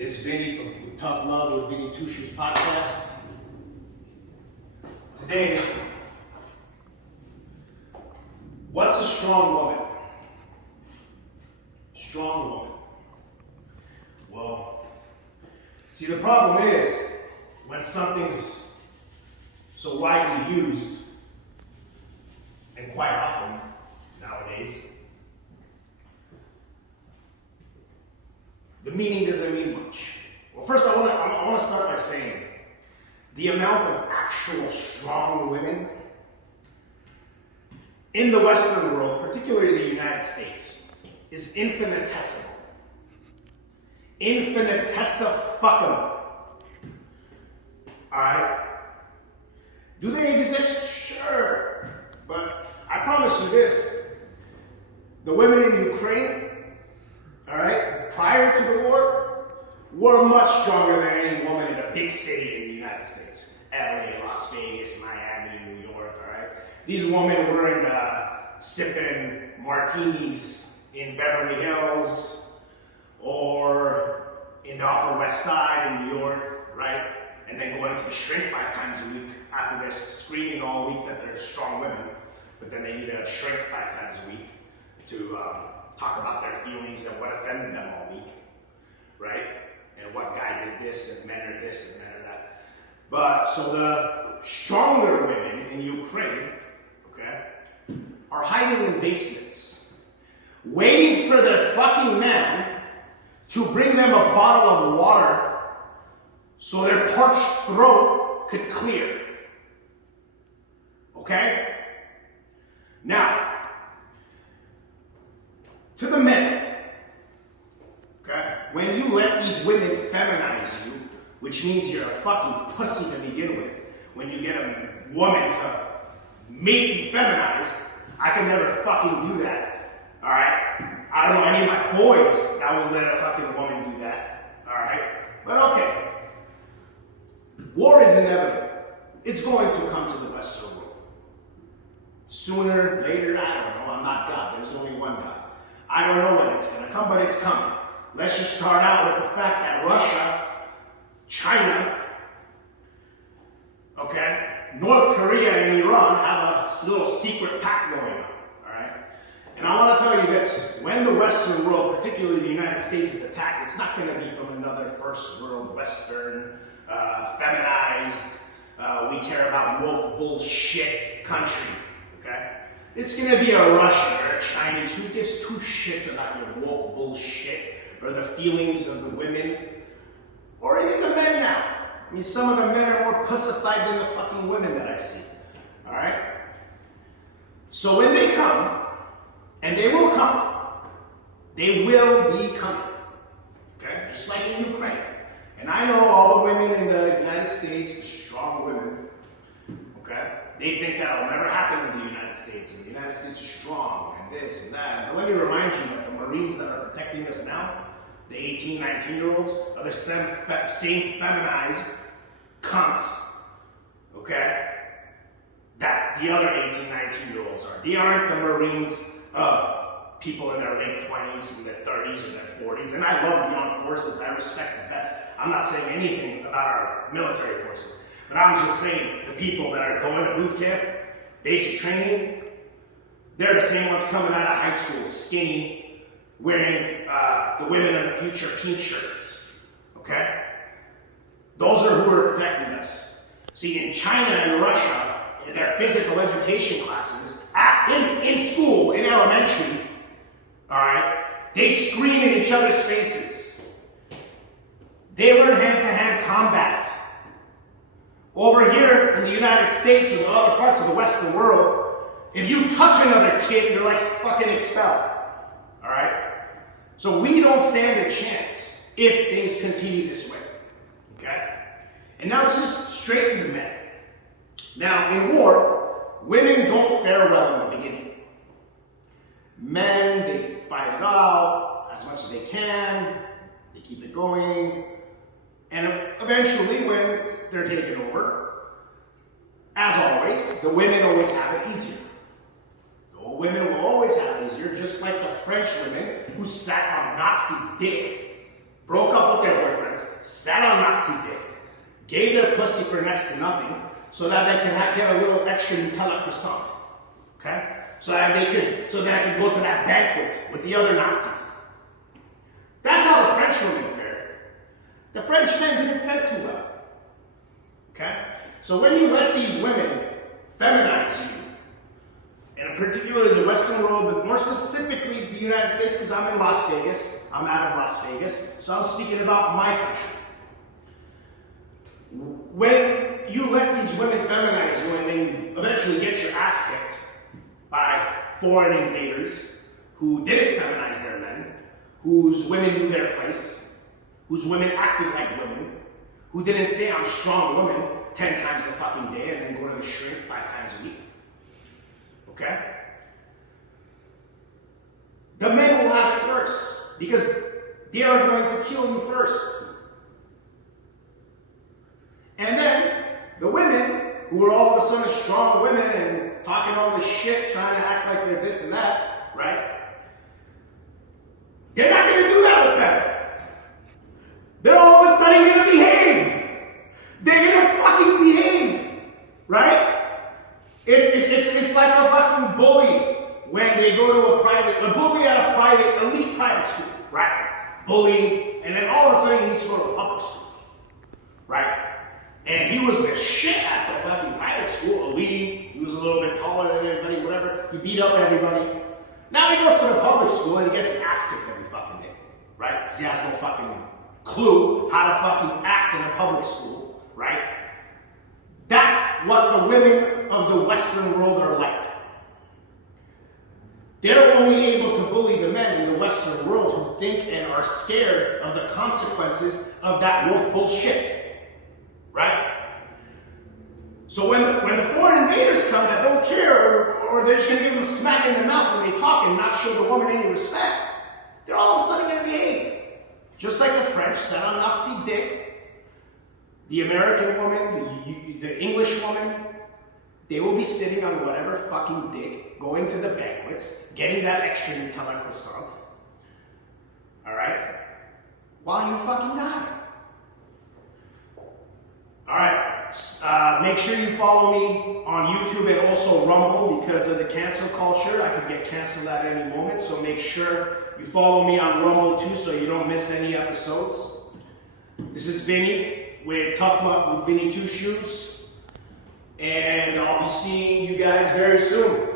This is Vinny from Tough Love with Vinny Two Shoes podcast. Today, what's a strong woman? Strong woman. Well, see, the problem is when something's so widely used, and quite often nowadays, the meaning doesn't mean much. Well, first I want to start by saying the amount of actual strong women in the Western world, particularly the United States, is infinitesimal. Infinitesifuckum. Alright? Do they exist? Sure. But I promise you this. The women in Ukraine, alright, prior to the war, were much stronger than any woman in a big city in the United States. LA, Las Vegas, Miami, New York, alright? These women weren't sipping martinis in Beverly Hills or in the Upper West Side in New York, right? And then going to the shrink 5 times a week after they're screaming all week that they're strong women, but then they need to shrink 5 times a week to talk about their feelings and what offended them all week, right? And what guy did this, and men are this, and men are that. But, so the stronger women in Ukraine, okay, are hiding in basements, waiting for their fucking men to bring them a bottle of water so their parched throat could clear. Okay? Now, to the men, okay? When you let these women feminize you, which means you're a fucking pussy to begin with, when you get a woman to make you feminized, I can never fucking do that, alright? I don't know any of my boys that would let a fucking woman do that, alright? But okay. War is inevitable. It's going to come to the Western world. Sooner, later, I don't know. I'm not God. There's only one God. I don't know when it's going to come, but it's coming. Let's just start out with the fact that Russia, China, okay, North Korea and Iran have a little secret pact going on, alright? And I want to tell you this. When the Western world, particularly the United States, is attacked, it's not going to be from another first world, Western, feminized, we care about woke bullshit country, okay? It's going to be a Russian or a Chinese who gives 2 shits about your woke bullshit or the feelings of the women or even the men now. I mean, some of the men are more pussified than the fucking women that I see, all right? So when they come, and they will come, they will be coming, okay? Just like in Ukraine. And I know all the women in the United States, the strong women, okay? They think that'll never happen in the United States, and the United States is strong, and this and that. But let me remind you that the Marines that are protecting us now, the 18, 19-year-olds, are the same feminized cunts, okay? That the other 18, 19-year-olds are. They aren't the Marines of people in their late 20s, in their 30s, or their 40s. And I love the armed forces. I respect the vets. I'm not saying anything about our military forces. But I'm just saying the people that are going to boot camp, basic training, they're the same ones coming out of high school, skinny, wearing the women of the future pink shirts. Okay? Those are who are protecting us. See, in China and Russia, in their physical education classes, in school, in elementary, alright, they scream in each other's faces. They learn hand-to-hand combat. Over here in the United States or other parts of the Western world, if you touch another kid, you're like fucking expelled. Alright? So we don't stand a chance if things continue this way. Okay? And now this is straight to the men. Now, in war, women don't fare well in the beginning. Men, they fight it out as much as they can, they keep it going, and eventually when they're taken over, as always, the women always have it easier. The women will always have it easier, just like the French women who sat on Nazi dick, broke up with their boyfriends, sat on Nazi dick, gave their pussy for next to nothing, so that they could get a little extra Nutella croissant. Okay? So that I could go to that banquet with the other Nazis. That's how the French women fared. The French men didn't fare too well. Okay? So when you let these women feminize you, and particularly the Western world, but more specifically the United States, because I'm in Las Vegas, I'm out of Las Vegas, so I'm speaking about my country. When you let these women feminize you and then you eventually get your ass kicked by foreign invaders who didn't feminize their men, whose women knew their place, whose women acted like women, who didn't say I'm a strong woman 10 times a fucking day and then go to the shrink 5 times a week. Okay? The men will have it worse because they are going to kill you first. And then the women, who are all of a sudden strong women and talking all this shit, trying to act like they're this and that, right? They're not going to do that with them. They're all of a sudden going to behave. They're going to fucking behave, right? It's like a fucking bully when they go to a bully at a elite private school, right? Bullying, and then all of a sudden he needs to go to a public school, right? And he was the shit at the fucking private school, elite. He was a little bit taller than everybody, whatever. He beat up everybody. Now he goes to the public school and he gets his ass kicked every fucking day, right? Because he has no fucking clue how to fucking act in a public school, right? That's what the women of the Western world are like. They're only able to bully the men in the Western world who think and are scared of the consequences of that woke bullshit, right? So when the foreign invaders come that don't care, or they're just going to give them a smack in the mouth when they talk and not show the woman any respect, they're all of a sudden going to behave. Just like the French sat on Nazi dick, the American woman, the English woman, they will be sitting on whatever fucking dick, going to the banquets, getting that extra Nutella croissant, alright? While you fucking die. Alright, make sure you follow me on YouTube and also Rumble because of the cancel culture. I could get canceled at any moment, so make sure you follow me on Rumble too so you don't miss any episodes. This is Vinny with Tough Love with Vinny Two Shoes, and I'll be seeing you guys very soon.